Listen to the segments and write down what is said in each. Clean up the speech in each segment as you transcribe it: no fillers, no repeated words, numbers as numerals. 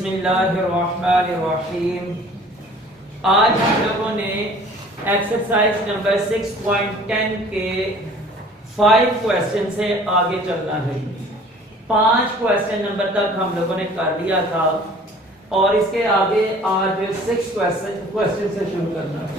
बिस्मिल्लाहिर्रहमानिर्रहीम। आज हम लोगों ने एक्सरसाइज नंबर 6.10 के 5 क्वेश्चन से आगे चलना है। 5 क्वेश्चन नंबर तक हम लोगों ने कर लिया था और इसके आगे आज 6 क्वेश्चन से शुरू करना है।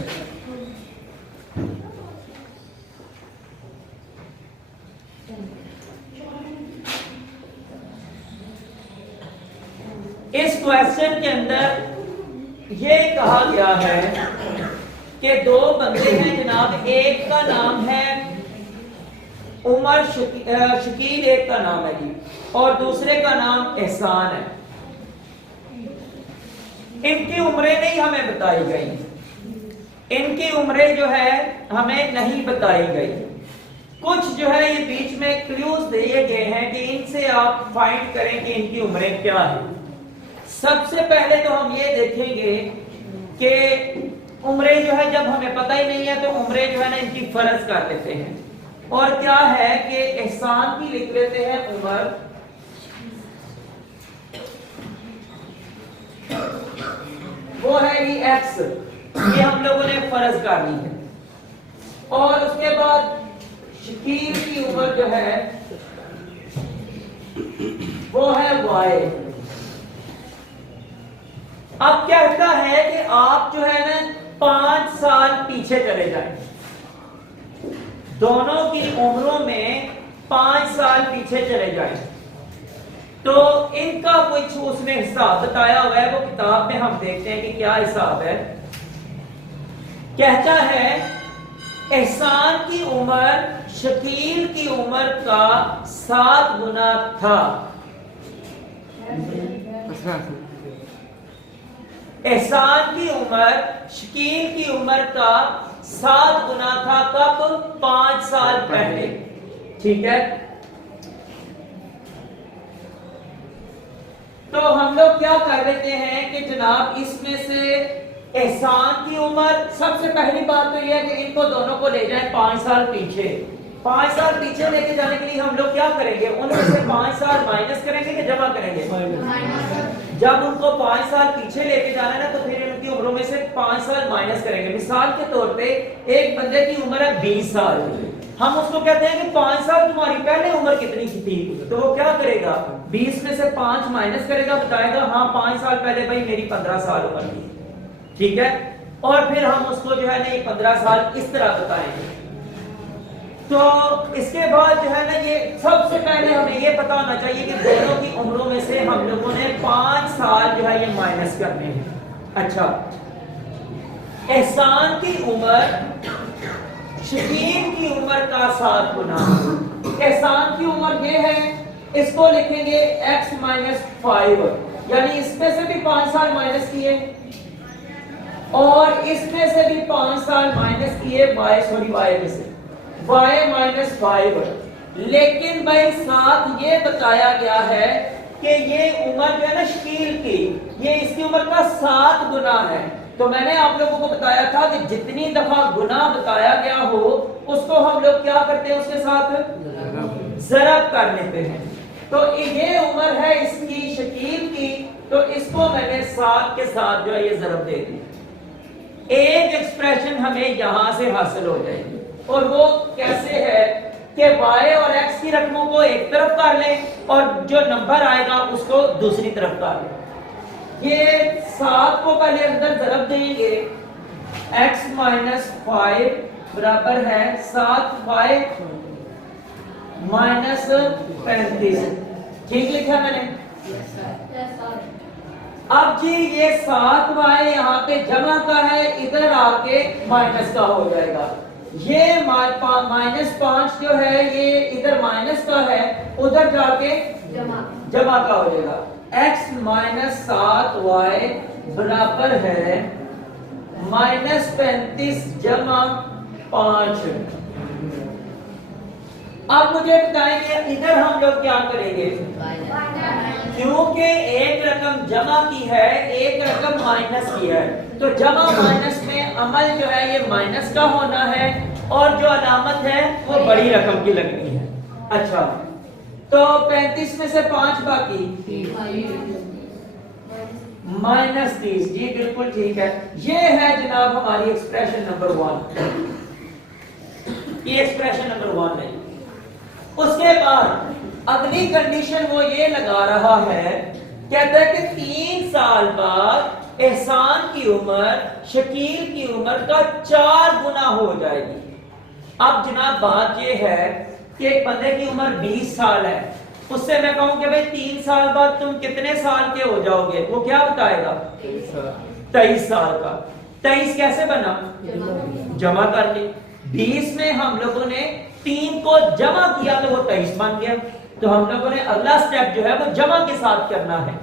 इस क्वेश्चन के अंदर ये कहा गया है कि दो बंदे हैं जनाब, एक का नाम है उमर, शकील एक का नाम है जी, और दूसरे का नाम एहसान है। इनकी उम्रें नहीं हमें बताई गई, इनकी उम्रें जो है हमें नहीं बताई गई। कुछ जो है ये बीच में क्लूज दिए गए हैं कि इनसे आप फाइंड करें कि इनकी उम्रें क्या है। सबसे पहले तो हम ये देखेंगे कि उम्रें जो है जब हमें पता ही नहीं है तो उम्रें जो है ना इनकी फर्ज कर देते हैं। और क्या है कि एहसान की लिख लेते हैं उम्र, वो है ये एक्स, ये हम लोगों ने फर्ज कर ली है। और उसके बाद शकील की उम्र जो है वो है वाई। अब कहता है कि आप जो है ना 5 साल पीछे चले जाएं, दोनों की उम्रों में 5 साल पीछे चले जाएं, तो इनका कुछ उसने हिसाब बताया हुआ है। वो किताब में हम देखते हैं कि क्या हिसाब है। कहता है एहसान की उम्र शकील की उम्र का 7 गुना था। एहसान की उम्र शकील की उम्र का 7 गुना था। कब? 5 साल पहले। ठीक है, तो हम लोग क्या कर लेते हैं कि जनाब इसमें से एहसान की उम्र, सबसे पहली बात तो यह है कि इनको दोनों को ले जाएं 5 साल पीछे। 5 साल पीछे लेके जाने के लिए हम लोग क्या करेंगे, उनमें से 5 साल माइनस करेंगे कि जमा करेंगे? जब उनको 5 साल पीछे लेके जाना है ना, तो फिर उनकी उम्रों में से 5 साल माइनस करेंगे। मिसाल के तौर पे एक बंदे की उम्र है 20 साल, हम उसको कहते हैं कि 5 साल तुम्हारी पहले उम्र कितनी थी, तो वो क्या करेगा, 20 में से 5 माइनस करेगा, बताएगा हाँ 5 साल पहले भाई मेरी 15 साल उम्र थी। ठीक है, और फिर हम उसको जो है ना 15 साल इस तरह बताएंगे। तो इसके बाद जो है ना ये सबसे पहले हमें ये पता होना चाहिए कि दोनों की उम्रों में से हम लोगों ने 5 साल जो है ये माइनस करने हैं। अच्छा, एहसान की उम्र शकील की उम्र का 7 गुना। एहसान की उम्र ये है, इसको लिखेंगे x - 5, यानी इसमें से भी 5 साल माइनस किए और इसमें से भी 5 साल माइनस किए, y में से y - 5। लेकिन भाई साथ ये बताया गया है कि ये उम्र जो है ना शकील की, ये इसकी उम्र का 7 गुना है। तो मैंने आप लोगों को बताया था कि जितनी दफा गुना बताया गया हो उसको हम लोग क्या करते हैं, उसके साथ ज़रब कर लेते हैं। तो ये उम्र है इसकी शकील की, तो इसको मैंने 7 के साथ जो है ये ज़रब दे दी। एक एक्सप्रेशन हमें यहां से हासिल हो जाएगी, और वो कैसे है कि y और x की रकमों को एक तरफ कर लें और जो नंबर आएगा उसको दूसरी तरफ कर लें। ये 7 को पहले अंदर ज़रब देंगे, x - 5 बराबर है 7y - 35। ठीक लिखा मैंने? अब जी ये 7y यहाँ पे जमा का है, इधर आके माइनस का हो जाएगा। ये -5 जो है ये इधर माइनस का है, उधर जाके जमा का हो जाएगा। x - 7y बराबर है -35 जमा 5। अब मुझे बताएंगे इधर हम लोग क्या करेंगे, क्योंकि एक रकम जमा की है एक रकम माइनस की है, तो जमा माइनस में अमल जो है ये माइनस का होना है और जो अलामत है वो बड़ी रकम की लगनी है। अच्छा, तो 35 में से 5 बाकी -30। जी बिल्कुल ठीक है। ये है जनाब हमारी एक्सप्रेशन नंबर 1। ये एक्सप्रेशन नंबर 1 है। उसके बाद अगली कंडीशन वो ये लगा रहा है, कहता है कि 3 साल बाद एहसान की उम्र शकील की उम्र का 4 गुना हो जाएगी। अब जनाब बात ये है कि एक बंदे की उम्र 20 साल है, उससे मैं कहूं कि भाई 3 साल बाद तुम कितने साल के हो जाओगे, वो क्या बताएगा? 23 साल का। 23 कैसे बना? जमा कर ली। 20 में हम लोगों ने 3 को जमा किया तो वो 23 बन गया। तो हम लोगों ने अगला स्टेप जो है वो जमा के साथ करना है।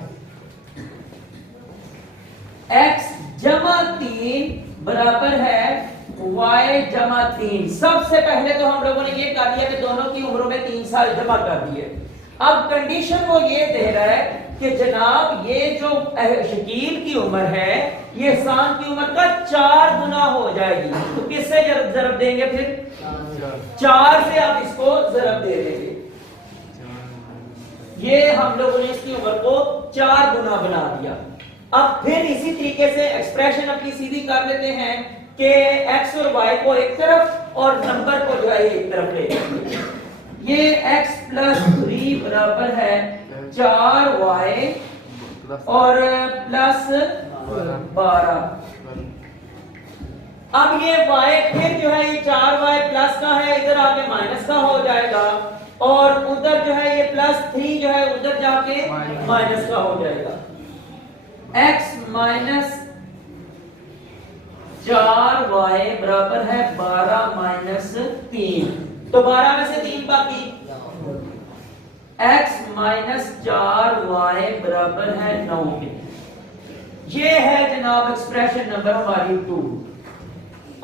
x जमा 3 बराबर है y जमा 3। सबसे पहले तो हम लोगों ने ये कर दिया कि दोनों की उम्रों में 3 साल जमा कर दिए। अब कंडीशन वो ये दे रहा है कि जनाब ये जो शकील की उम्र है ये एहसान की उम्र का 4 गुना हो जाएगी। तो किससे जरब देंगे? फिर 4 से आप इसको जरब दे देंगे। ये हम लोगों ने इसकी उम्र को 4 गुना बना दिया। अब फिर इसी तरीके से एक्सप्रेशन अपनी सीधी कर लेते हैं कि x और y को एक तरफ और नंबर को जो है एक तरफ ले लेंगे। ये x प्लस 3 बराबर है 4y और प्लस 12। अब ये y फिर जो है ये 4y प्लस का है, इधर आके माइनस का हो जाएगा, और उधर जो है ये प्लस 3 जो है उधर जाके माइनस का हो जाएगा। x माइनस 4y बराबर है 12 माइनस 3। तो 12 में से 3 बाकी, x माइनस 4y बराबर है 9 के। ये है जनाब एक्सप्रेशन नंबर हमारी 2।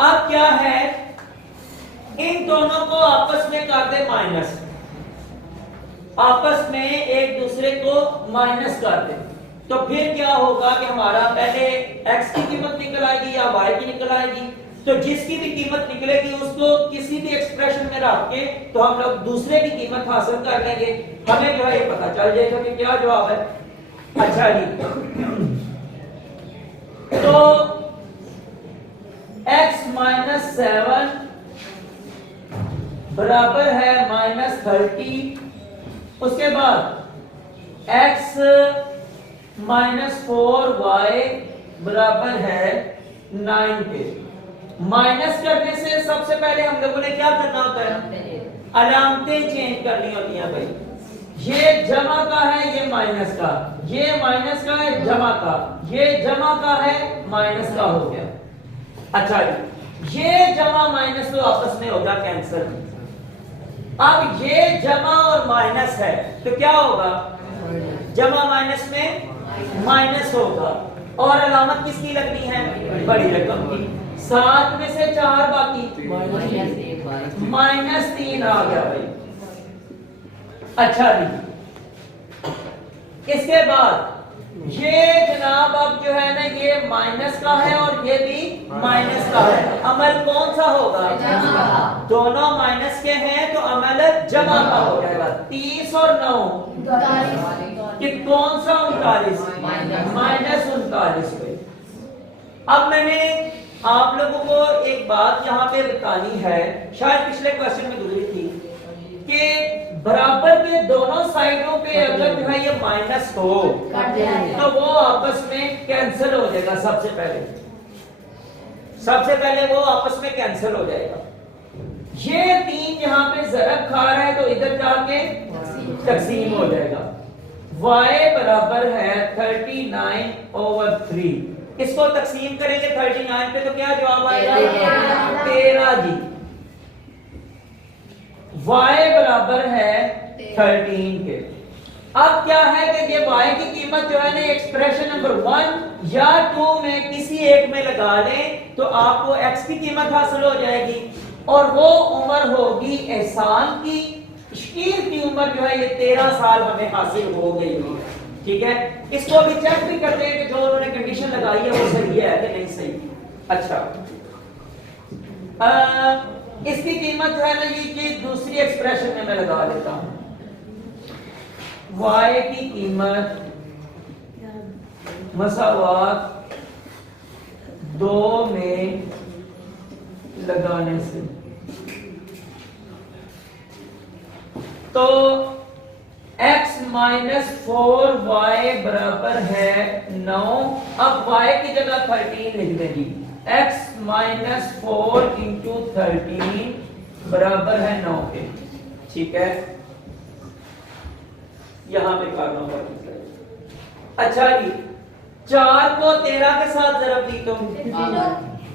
अब क्या है, इन दोनों को आपस में कर दे माइनस, आपस में एक दूसरे को माइनस कर दे। तो फिर क्या होगा कि हमारा पहले x की कीमत निकल आएगी या y की निकल आएगी। तो जिसकी भी कीमत निकलेगी उसको किसी भी एक्सप्रेशन में रख के तो हम लोग दूसरे की कीमत हासिल कर लेंगे। हमें जो है ये पता चल जाएगा कि क्या जवाब है। अच्छा जी, तो x माइनस 7 बराबर है माइनस 30। उसके बाद x माइनस 4y बराबर है 9 के। माइनस करने से सबसे पहले हम लोगों ने क्या करना होता है? अलामतें चेंज करनी होती हैं भाई। ये जमा का है, ये माइनस का, ये माइनस का है, जमा का, ये जमा का है, माइनस का हो गया। अच्छा जी, ये जमा माइनस तो आपस में होगा कैंसिल। अब ये जमा और माइनस है तो क्या होगा? जमा माइनस में माइनस होगा, और अलामत किसकी लगनी है? बड़ी रकम की। 7 में से 4 बाकी, माइनस 3 आ गया भाई। अच्छा जी, इसके बाद ये जनाब अब जो है ना ये माइनस का है और ये भी माइनस का है। अमल कौन सा होगा? दोनों माइनस के हैं तो अमल जमा का हो जाएगा। 30 और 9 कि कौन सा 39? माइनस 39 पे। अब मैंने आप लोगों को एक बात यहाँ पे बतानी है, शायद पिछले क्वेश्चन में गुजरी थी कि बराबर के दोनों साइडों पे अगर जो है ये माइनस हो तो वो आपस में कैंसिल हो जाएगा। सबसे पहले वो आपस में कैंसिल हो जाएगा। ये 3 यहाँ पे ज़रब खा रहा है तो इधर जाके तकसीम हो जाएगा। y बराबर है 39/3। इसको तकसीम करेंगे 39 पे तो क्या जवाब आएगा? 13 जी। y बराबर है 13 के। अब क्या है कि ये y की कीमत जो है ना एक्सप्रेशन नंबर 1 या 2 में किसी एक में लगा लें तो आपको x की कीमत हासिल हो जाएगी, और वो उम्र होगी एहसान की। शकील की उम्र जो है ये 13 साल हमें हासिल हो गई। ठीक है, इसको भी चेक भी करते हैं कि जो उन्होंने कंडीशन लगाई है वो सही है कि नहीं सही। अच्छा, इसकी कीमत जो है ना ये दूसरी एक्सप्रेशन में मैं लगा देता हूं। y की कीमत मसावात दो में लगाने से। तो x माइनस 4y बराबर है 9। अब y की जगह 13 लिख दें जी। x माइनस 4 इंटू 13 बराबर है 9 के। ठीक है, यहां पे करना होगा। अच्छा जी, 4 को 13 के साथ जरब दी तो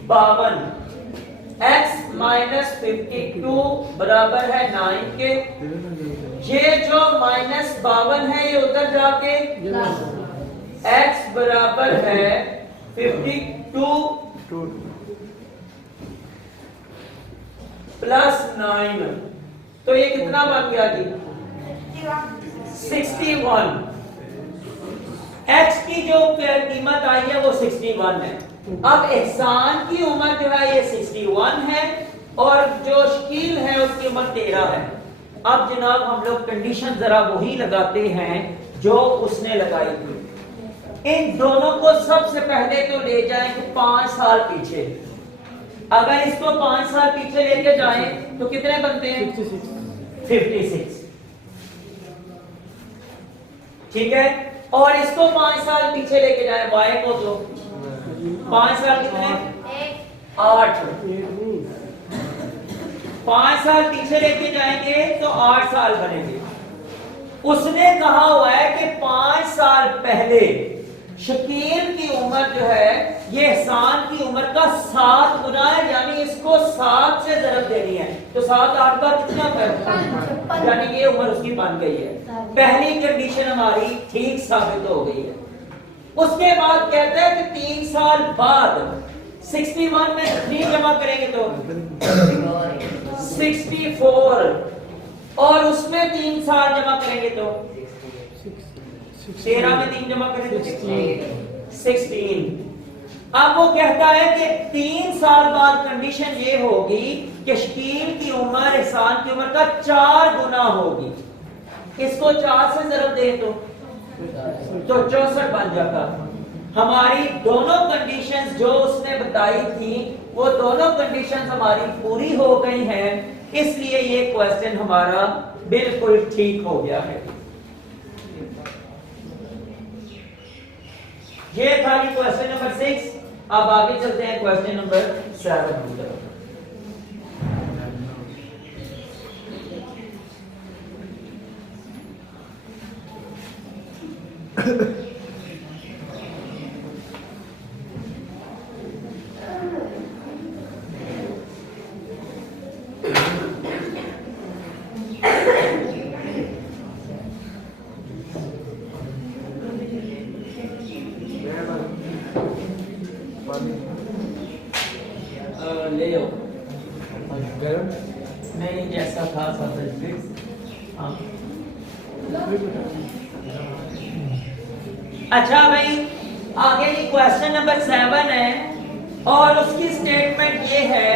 52। x माइनस 52 बराबर है 9 के। ये जो माइनस 52 है ये उधर जाके x बराबर है 52 प्लस 9। तो ये कितना बन गया जी? 61। x की जो कीमत आई है वो 61 है। अब एहसान की उम्र जो है ये 61 है और जो शकील है उसकी उम्र 13 है। अब जनाब हम लोग कंडीशन जरा वही लगाते हैं जो उसने लगाई थी। इन दोनों को सबसे पहले तो ले जाएंगे 5 साल पीछे। अगर इसको 5 साल पीछे लेके जाएं तो कितने बनते हैं? 56। ठीक है, और इसको 5 साल पीछे लेके जाए y को तो 5 साल कितने? 8। 5 साल पीछे लेके जाएंगे तो 8 साल बनेंगे। उसने कहा हुआ है कि 5 साल पहले शकील की उम्र जो है ये एहसान की उम्र का 7 गुना है, यानी इसको 7 से जरब देनी है। तो 7 8 बार कितना है? यानी ये उम्र उसकी बन गई है। पहली कंडीशन हमारी ठीक साबित हो गई है। उसके बाद कहता है कि 3 साल बाद 61 में 3 जमा करेंगे तो 64 और उसमें 3 साल जमा करेंगे तो 13 में 3 जमा करेंगे तो 16। अब वो कहता है कि 3 साल बाद कंडीशन ये होगी कि शकील की उम्र एहसान की उम्र का 4 गुना होगी। इसको 4 से जरब दें तो 64 बन जाता। हमारी दोनों कंडीशंस जो उसने बताई थी वो दोनों कंडीशंस हमारी पूरी हो गई हैं, इसलिए ये क्वेश्चन हमारा बिल्कुल ठीक हो गया है। ये था जी क्वेश्चन नंबर 6। अब आगे चलते हैं क्वेश्चन नंबर 7 की तरफ। ले लो गरम नहीं जैसा था हाँ। अच्छा भाई, आगे ये क्वेश्चन नंबर 7 है और उसकी स्टेटमेंट ये है,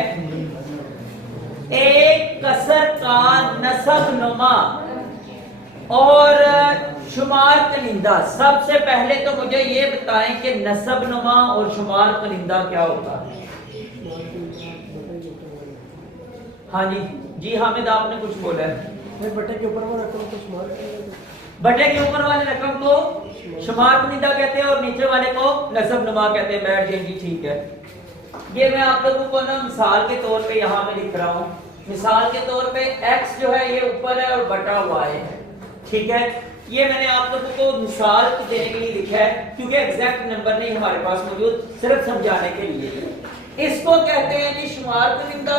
एक कसर का नसब नुमा और शुमार कनिंदा। सबसे पहले तो मुझे ये बताएं कि नसब नुमा और शुमार कनिंदा क्या होता है? हाँ जी जी हामिद, आपने कुछ बोला है। बटे के ऊपर वाला रकम को शुमार, बटे के ऊपर वाले रकम को शुमार कनिंदा कहते हैं और नीचे वाले को नसब नुमा कहते हैं। बैठ जाइए जी, ठीक है। ये मैं आप लोगों को ना मिसाल के तौर पे यहाँ में लिख रहा हूँ। मिसाल के तौर पे x जो है ये ऊपर है और बटा y है, ठीक है। ये मैंने आप लोगों को मिसाल देने के लिए लिखा है क्योंकि एग्जैक्ट नंबर नहीं हमारे पास मौजूद, सिर्फ समझाने के लिए। इसको कहते हैं जी शुमार कनिंदा,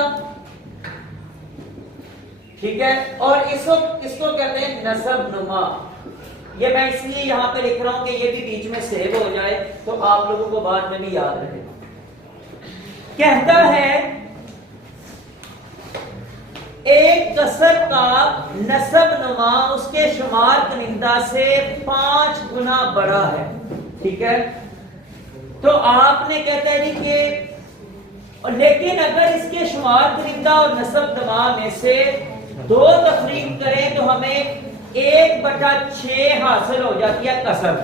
ठीक है, और इसको कहते हैं नसब नुमा। ये मैं इसलिए यहाँ पे लिख रहा हूँ कि ये भी बीच में सेव हो जाए तो आप लोगों को बाद में भी याद रहे। कहता है एक कसर का नसब नुमा उसके शुमार कनिंदा से 5 गुना बड़ा है, ठीक है। तो आपने कहते हैं जी कि लेकिन अगर इसके शुमार कनिंदा और नसब नुमा में से 2 तफरीक करें तो हमें 1/6 हासिल हो जाती है कसर।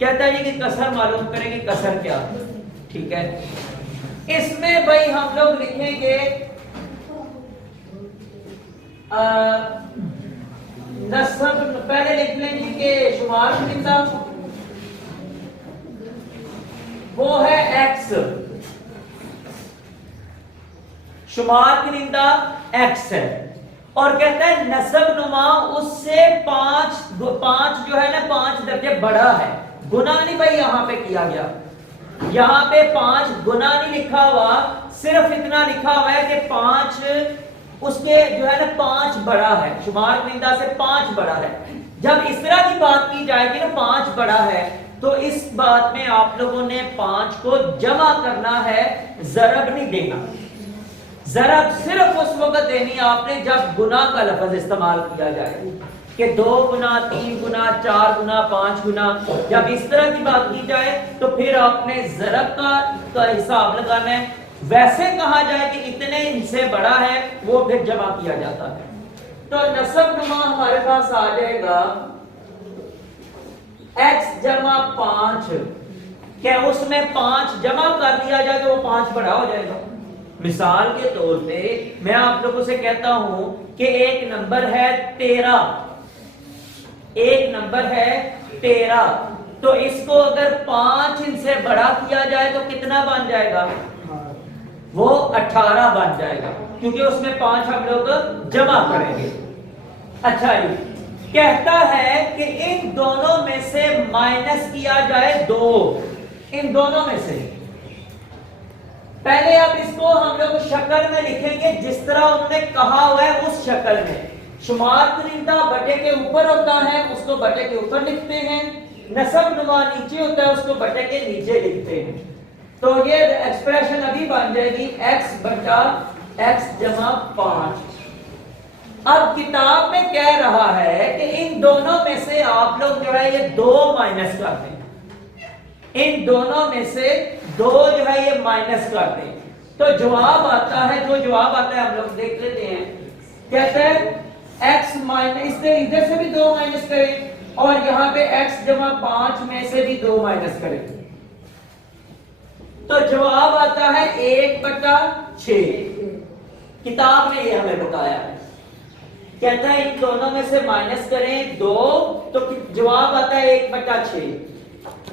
कहता है कि कसर मालूम करें कि कसर क्या, ठीक है। इसमें भाई हम लोग लिखेंगे नस्ब, पहले लिख लेंगे कि शुमार कुनिंदा वो है एक्स, शुमार कुनिंदा एक्स है, और कहता है नस्ब नुमा उससे पांच जो है ना 5 दर्जे बड़ा है। गुना नहीं भाई यहां पे किया गया, यहां पे 5 गुना नहीं लिखा हुआ, सिर्फ इतना लिखा हुआ है कि 5 उसके जो है ना 5 बड़ा है, शुमार कुनिंदा से 5 बड़ा है। जब इस तरह की बात की जाएगी ना 5 बड़ा है, तो इस बात में आप लोगों ने 5 को जमा करना है, जरब नहीं देना। जरब सिर्फ उस वक्त देनी है आपने जब गुना का लफ्ज इस्तेमाल किया जाए कि 2 गुना, 3 गुना, 4 गुना, 5 गुना। जब इस तरह की बात की जाए तो फिर आपने जरब का हिसाब लगाना है। वैसे कहा जाए कि इतने इनसे बड़ा है, वो फिर जमा किया जाता है। तो नस्ब नुमा हमारे पास आ जाएगा x जमा 5, क्या उसमें 5 जमा कर दिया जाए तो वो 5 बड़ा हो जाएगा। मिसाल के तौर पे मैं आप लोगों से कहता हूं कि एक नंबर है 13, एक नंबर है 13, तो इसको अगर 5 इनसे बड़ा किया जाए तो कितना बन जाएगा, वो 18 बन जाएगा, क्योंकि उसमें 5 हम लोग जमा करेंगे। अच्छा जी, कहता है कि इन दोनों में से माइनस किया जाए 2, इन दोनों में से। पहले अब इसको हम लोग शक्ल में लिखेंगे जिस तरह उन्होंने कहा हुआ है, उस शक्ल में। शुमार कुनिंदा बटे के ऊपर होता है, उसको बटे के ऊपर लिखते हैं। नस्ब नुमा नीचे होता है, उसको बटे के नीचे लिखते हैं। तो ये एक्सप्रेशन अभी बन जाएगी x बटा x जमा 5। अब किताब में कह रहा है कि इन दोनों में से आप लोग जो है ये 2 माइनस कर दें, इन दोनों में से 2 जो है ये माइनस कर दें, तो जवाब आता है, जो जवाब आता है हम लोग देख लेते हैं। कहते हैं x माइनस, इससे इधर से भी 2 माइनस करें और यहां पे x जमा 5 में से भी 2 माइनस करें, तो जवाब आता है 1 बटा 6। किताब में ये हमें बताया है। कहता है इन दोनों में से माइनस करें 2, तो जवाब आता है 1 बटा 6।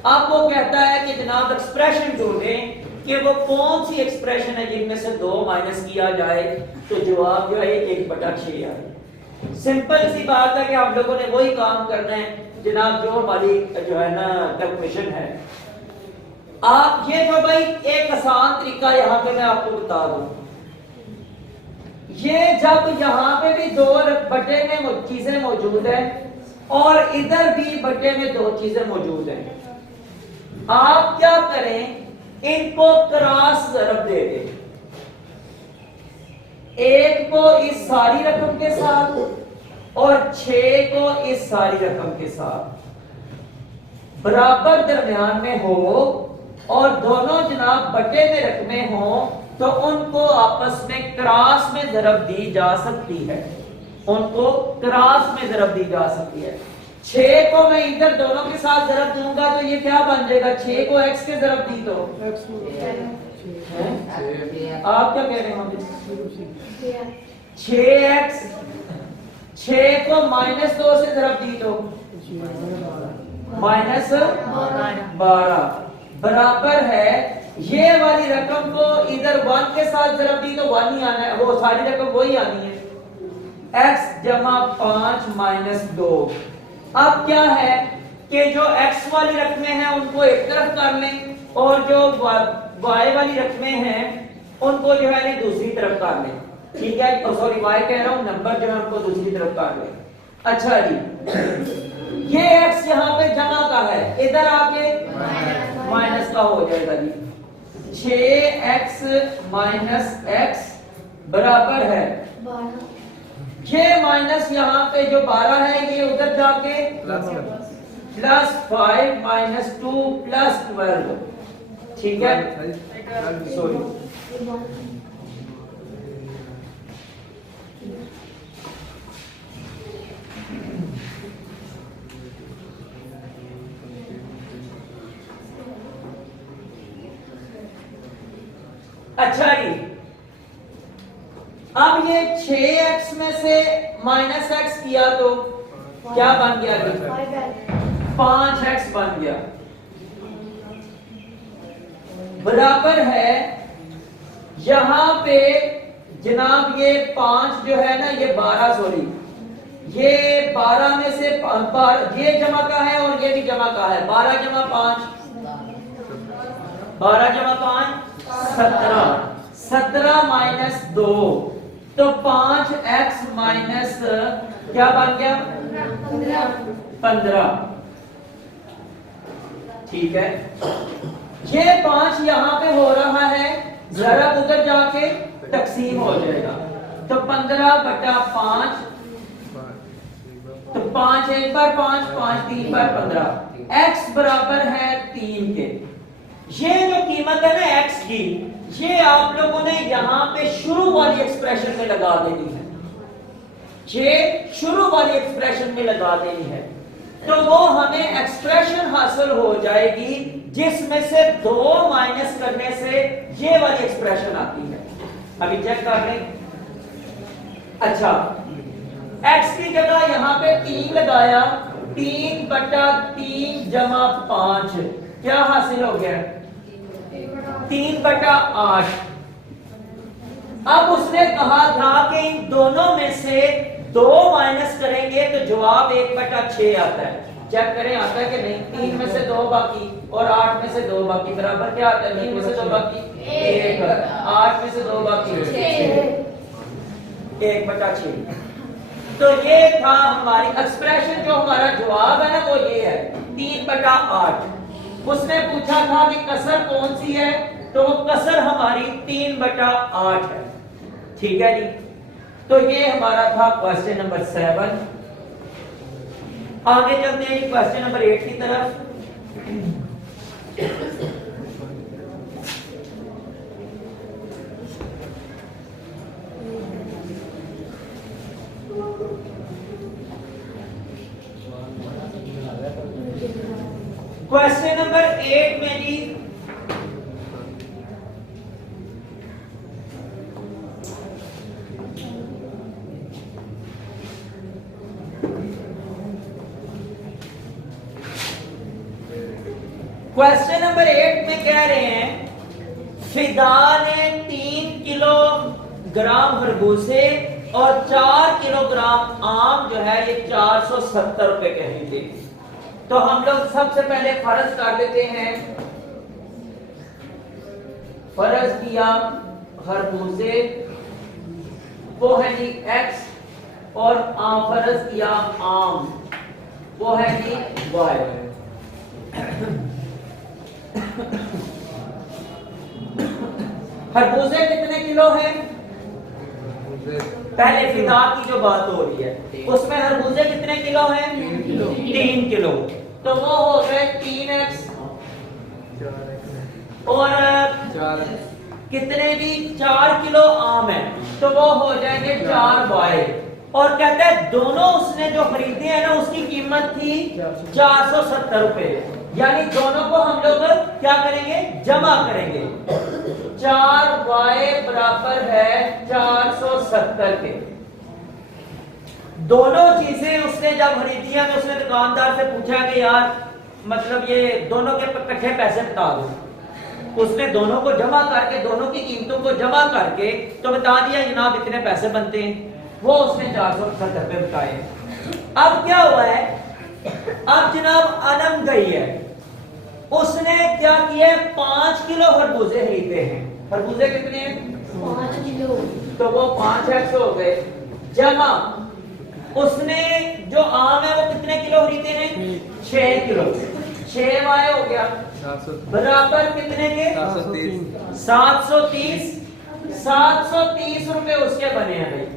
अब वो कहता है कि जनाब एक्सप्रेशन ढूंढें कि वो कौन सी एक्सप्रेशन है जिनमें से 2 माइनस किया जाए तो जवाब जो है 1 बटा 6 आए। सिंपल सी बात है कि आप लोगों ने वही काम करना है जनाब जो हमारी जो है ना कैलकुलेशन है। आप ये जो भाई एक आसान तरीका यहां पे मैं आपको बता दूं, ये जब यहां पे भी 2 बटे में चीजें मौजूद है और इधर भी बटे में 2 चीजें मौजूद है, आप क्या करें, इनको क्रॉस ज़रब दे दें, एक को इस सारी रकम के साथ और 6 को इस सारी रकम के साथ, बराबर दरमियान में हो और दोनों जनाब बटे में रकमें हो, तो उनको आपस में क्रॉस में ज़रब दी जा सकती है, उनको क्रॉस में ज़रब दी जा सकती है। 6 को मैं इधर दोनों के साथ ज़रब दूंगा तो ये क्या बन जाएगा, 6 को x के ज़रब दी तो आप क्या कह रहे हैं, 6x, 6 को -2 से ज़रब दी तो -12 बराबर है। ये वाली रकम को इधर 1 के साथ ज़रब दी तो 1 ही आना है, वो सारी रकम वही आनी है, x जमा 5 - 2। अब क्या है कि जो x वाली रकमें हैं उनको एक तरफ कर लें और जो y वाली रकमें हैं उनको जो है दूसरी तरफ कर लें, ठीक है। सॉरी y कह रहा हूं, नंबर जो है उनको दूसरी तरफ कर लें। अच्छा जी, ये x यहाँ पे जमा का है, इधर आके माइनस का हो जाएगा जी। 6x - x बराबर है, ये माइनस यहाँ पे जो 12 है ये उधर जाके +5 - 2 +12, ठीक है। सॉरी, अच्छा जी, अब ये 6x में से -x किया तो क्या बन गया? 5x बन गया, बराबर है यहां पे जनाब ये 5 जो है ना, ये 12 सॉरी, ये 12 में से ये जमा का है और ये भी जमा का है। 12 जमा 5 12 जमा 5 17, 17 माइनस 2 तो 5x माइनस क्या बन गया? 15। ठीक है, ये 5 यहां पे हो रहा है, जरा उधर जाके तकसीम हो जाएगा तो 15/5, तो 5 एक बार 5, 5 3 बार 15, x बराबर है 3 के। ये जो कीमत है ना x की, ये आप लोगों ने यहां पे शुरू वाली एक्सप्रेशन में लगा देनी है, ये शुरू वाली एक्सप्रेशन में लगा देनी है, तो वो हमें एक्सप्रेशन हासिल हो जाएगी जिसमें से 2 माइनस करने से ये वाली एक्सप्रेशन आती है। अभी चेक कर लें। अच्छा, x की जगह यहां पे 3 लगाया, 3/3 जमा 5 क्या हासिल हो गया? 3/8। अब उसने कहा था कि इन दोनों में से 2 माइनस करेंगे तो जवाब 1/6 आता है। चेक करें आता है कि नहीं? 3 में से 2 बाकी और 8 में से 2 बाकी बराबर क्या आता है? 3 में से 2 बाकी 1, 8 में से 2 बाकी 1/6। तो ये था हमारी एक्सप्रेशन, जो हमारा जवाब है ना वो ये है 3/8। उसने पूछा था कि कसर कौन सी है, तो वो कसर हमारी 3/8 है। ठीक है जी, तो ये हमारा था क्वेश्चन नंबर 7। आगे चलते हैं क्वेश्चन नंबर 8 की तरफ। क्वेश्चन नंबर 8 में जी क्वेश्चन नंबर 8 में कह रहे हैं फिदा ने 3 किलोग्राम खरबूजे और 4 किलोग्राम आम जो है ये 470 रुपए कहे थे। तो हम लोग सबसे पहले फर्ज कर लेते हैं, फर्ज किया खरबूजे वो है जी x और फर्ज किया आम वो है जी y। खरबूजे कितने किलो है? पहले फिदा की जो बात हो रही है उसमें खरबूजे कितने किलो हैं? 3 किलो। तो वो हो गए 3x और कितने भी 4 किलो आम है तो वो हो जाएंगे 4y। और कहते हैं दोनों उसने जो खरीदे हैं ना उसकी कीमत थी 470 रुपए, यानी दोनों को हम लोग क्या करेंगे? जमा करेंगे। 4y बराबर है 470 के। दोनों चीजें उसने जब खरीदी है तो उसने दुकानदार से पूछा कि यार मतलब ये दोनों के इकट्ठे पैसे बता दो। उसने दोनों को जमा करके, दोनों की कीमतों को जमा करके तो बता दिया जनाब इतने पैसे बनते हैं, वो उसने 470 रुपए बताए। अब क्या हुआ है? अब जनाब अनम गई है, उसने क्या किया? 5 किलो खरबूजे खरीदे हैं। खरबूजे कितने हैं? 5 किलो। तो वो 5x हो गए, जमा उसने जो आम है वो कितने किलो खरीदे हैं? 6 किलो। 6y हो गया बराबर कितने के? 730। 730 रुपए उसके बने हैं भाई।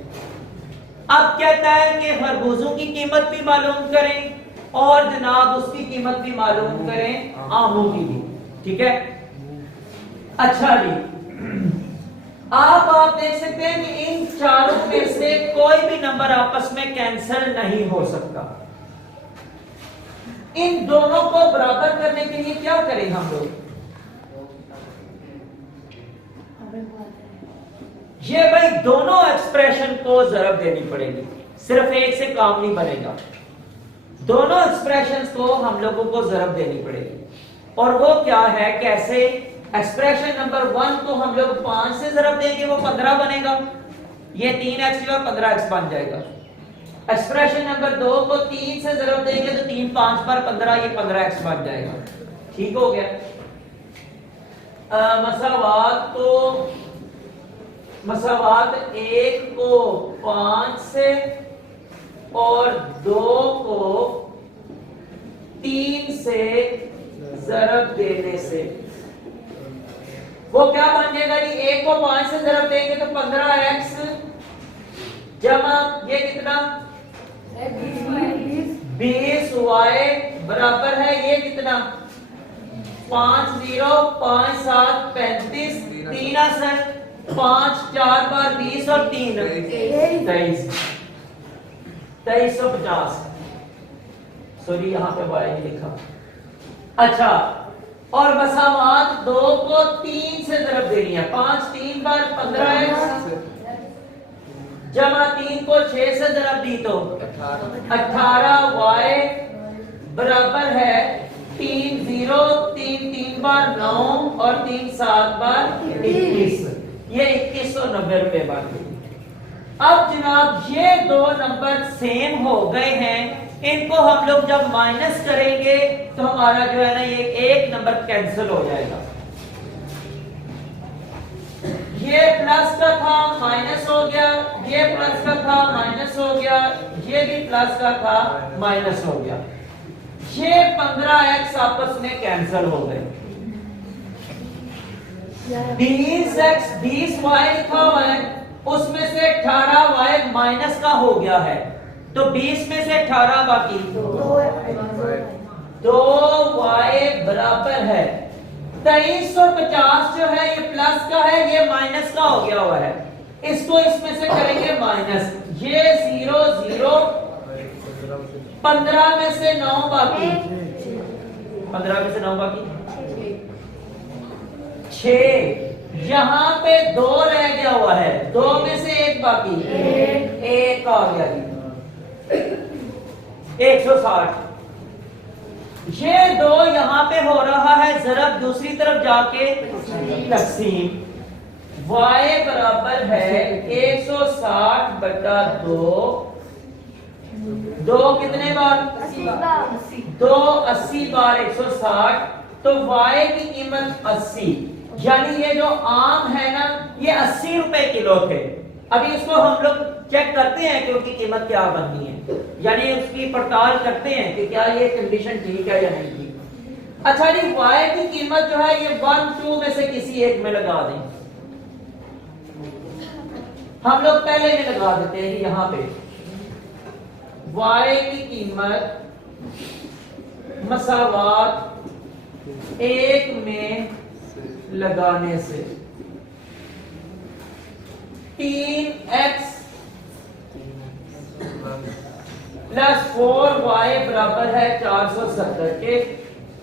अब कहता है कि खरबूजों की कीमत भी मालूम करें और जनाब उसकी कीमत भी मालूम करें, आमों की भी। ठीक है, अच्छा जी, आप देख सकते हैं कि इन चारों में से कोई भी नंबर आपस में कैंसिल नहीं हो सकता। इन दोनों को बराबर करने के लिए क्या करें हम लोग? दोनों एक्सप्रेशन को जरब देनी पड़ेगी, सिर्फ एक से काम नहीं बनेगा, दोनों एक्सप्रेशंस को हम लोगों को जरब देनी पड़ेगी। और वो क्या है, कैसे? एक्सप्रेशन नंबर 1 को हम लोग 5 से जरब देंगे, वो 15 बनेगा, ये 3x जो 15x बन जाएगा। एक्सप्रेशन नंबर 2 को 3 से जरब देंगे तो 3 5 पर 15, ये 15x बन जाएगा। ठीक हो गया। मसावात 1 को 5 से और 2 को 3 से जरब देने से वो क्या बन जाएगा जी? 1 को 5 से जरब देंगे तो 15x जमा ये कितना 20y बराबर है ये कितना 5 0 5 7 35 3 5 4 बार 20 और 3 2350। सॉरी यहां पे y नहीं लिखा। अच्छा, और मसावात 2 को 3 से जरब देनी है, 5 3 बार 15x जमा 3 को 6 से जरब दी तो 18y बराबर है 3 0 3 3 बार 9 और 3 7 बार 21, ये 2190 रुपए बन गए। अब जनाब ये दो नंबर सेम हो गए हैं, इनको हम लोग जब माइनस करेंगे तो हमारा जो है ना ये एक नंबर कैंसिल हो जाएगा। ये प्लस का था माइनस हो गया, ये प्लस का था माइनस हो गया, ये भी प्लस का था माइनस हो गया। ये 15x आपस में कैंसिल हो गए। 20x 20y लिखा हुआ है, उसमें से 18y माइनस का हो गया है, तो 20 में से 18 बाकी 2y बराबर है 2350 जो है ये प्लस का है, ये माइनस का हो गया हुआ है, इसको इसमें से करेंगे माइनस, ये 0 0 15 में से 9 बाकी 15 में से 9 बाकी 6, यहां पे 2 रह गया हुआ है, 2 में से 1 बाकी 1 आ गया जी 160। ये 2 यहां पे हो रहा है जरब, दूसरी तरफ जाके तकसीम, y बराबर है 160 बटा 2, 2 कितने बार 2 80 बार 160, तो y की कीमत 80, यानी ये जो आम है ना ये 80 रुपए किलो थे। अभी इसको हम लोग चेक करते हैं कि उसकी कीमत क्या बननी है, यानी उसकी पड़ताल करते हैं कि क्या ये कंडीशन ठीक है या नहीं ठीक। अच्छा जी, y की कीमत जो है ये 1 2 में से किसी एक में लगा दें, हम लोग पहले में लगा देते हैं कि यहां पे y की कीमत मसावात 1 में लगाने से 3x प्लस 4y बराबर है 470 के,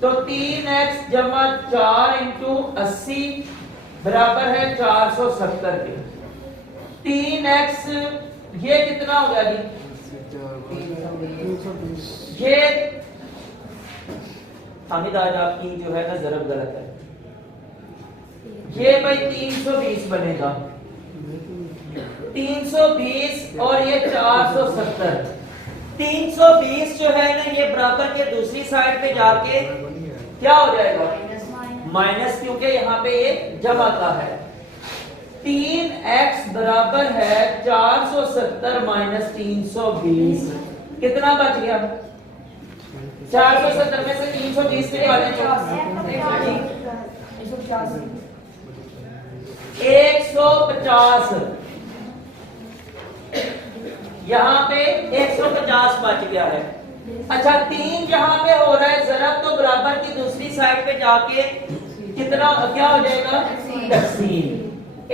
तो 3x जमा 4 इंटू 80 बराबर है 470 के। 3x ये कितना हो गया जी, ये हामिद आज आपकी जो है ना जरब गलत है, ये भाई 320 बनेगा, 320 और ये 470, 320 जो है ना ये बराबर के दूसरी साइड पे जाके क्या हो जाएगा माइनस, क्योंकि यहाँ पे ये जमा का है। 3x बराबर है 470 माइनस 320, कितना बच गया 470 में से 320 निकालें 150, यहां पे 150 बच गया है। अच्छा 3 जहां पे हो रहा है जरब, तो बराबर की दूसरी साइड पे जाके कितना क्या हो जाएगा तकसीम,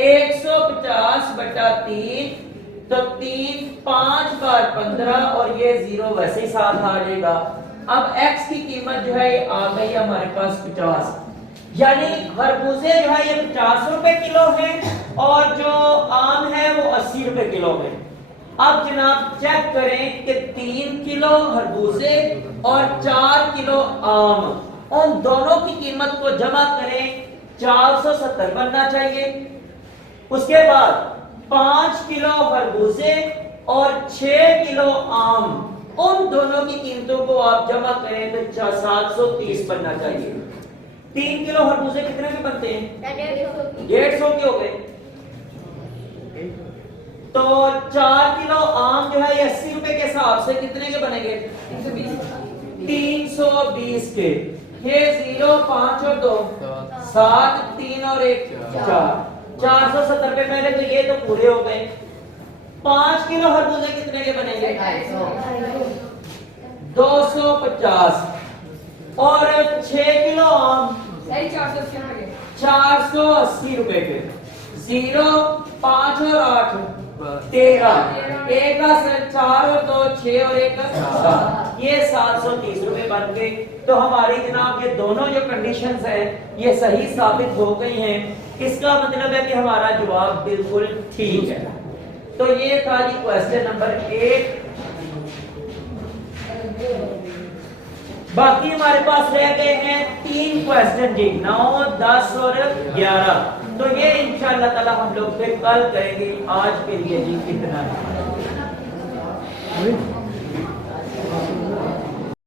150 बटा 3, तो 3 5 बार 15 और ये 0 वैसे ही साथ आ जाएगा। अब x की कीमत जो है ये आ गई हमारे पास 50, यानी खरबूजे जो है ये 50 रुपए किलो है और जो आम है वो 80 रुपए किलो में। अब जनाब चेक करें कि 3 किलो खरबूजे और 4 किलो आम, उन दोनों की कीमत को जमा करें, 470 बनना चाहिए। उसके बाद 5 किलो खरबूजे और 6 किलो आम, उन दोनों की कीमतों को आप जमा करें तो 730 बनना चाहिए। 3 किलो खरबूजे कितने के बनते हैं? 150 के हो गए। तो 4 किलो आम जो है ये 80 रुपए के हिसाब से कितने के बनेंगे? 320 के। ये 0 5 और 2 7 3 और 1 4, 470 रुपए पहले तो ये तो पूरे हो गए। 5 किलो खरबूजे कितने के बनेंगे? 250 और 6 किलो आम 480 रुपए के। 0 5 और 8 13, 1 का 4 और 2 6 और 1 का 7, ये 730 रुपए बन गए। तो हमारी जनाब ये दोनों जो कंडीशंस है ये सही साबित हो गई हैं। इसका मतलब है कि हमारा जवाब बिल्कुल ठीक है। तो ये था जी क्वेश्चन नंबर 1। बाकी हमारे पास रह गए हैं 3 क्वेश्चन जी, 9 10 और 11। तो ये इंशाअल्लाह ताला हम लोग फिर कल करेंगे। आज के लिए जी इतना है।